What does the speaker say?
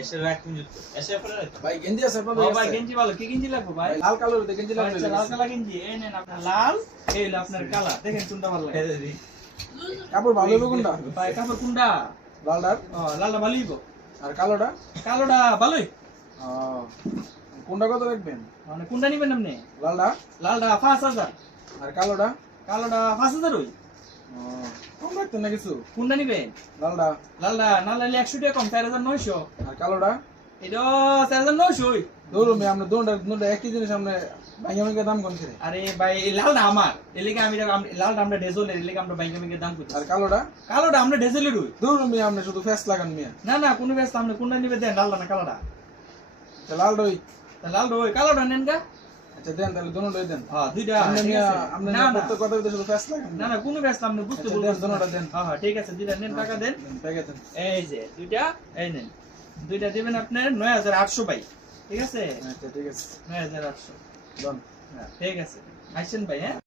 এসে রাখুন জুতো এসে পরে ভাই গেঞ্জি আছে আপনাদের ভাই গেঞ্জি ভালো কি গেঞ্জি লাগবে ভাই লাল কালার দে গেঞ্জি লাগবে আচ্ছা লাল কালার গেঞ্জি এই নেন আপনার লাল এই হলো আপনার কালা দেখেন কোনটা ভালো লাগে কাপড় ভালো হবে কোনটা ভাই কাপড় কোনটা লালটা লালটা ভালোই গো আর কালোটা কালোটা ভালোই কোনটা কত রাখবেন মানে কোনটা নিবেন আপনি লালটা লালটা 5000 আর কালোটা কালোটা 5000 হই কম রাখতেন না কিছু কোনটা নিবেন লালটা লালটা না লালে 100 টাকা কম 4900 আর কালোটা এটা 4900 হই ধরো আমি আমরা দুটো একই জিনিস আমরা ভাঙে ভাঙে দাম কম করে আরে ভাই এই লালটা আমার এলিকে আমি লালটা আমরা ডেজলের এলিকে আমরা বাইকে বাইকে দাম করি আর কালোটা কালোটা আমরা ডেজলের হই ধরো আমি আমরা শুধু ফেস লাগান মিয়া না না কোনো ব্যস্ত আপনি কোনটা নিবে দেন লালটা না কালোটা লালটা ওই লালটা ওই কালোটা নেন গা আচ্ছা দেন তাহলে দুটোই দেন হ্যাঁ দুইটা আপনি ঠিক মিয়া আছে। আপনি না না প্রত্যেক কথা বলতে শুধু ফেস লাগান না না কোনো ব্যস্ত আপনি বুঝতে আচ্ছা, বলবেন দেন, দুটোটা দেন। হ্যাঁ ঠিক আছে দুইটা নেন টাকা দেন প্যাকেট দেন এই যে দুইটা এই নেন দুইটা দিবেন আপনার 9800 ভাই ঠিক আছে আচ্ছা ঠিক আছে 9800 ডন হ্যাঁ ঠিক আছে আসেন ভাই হ্যাঁ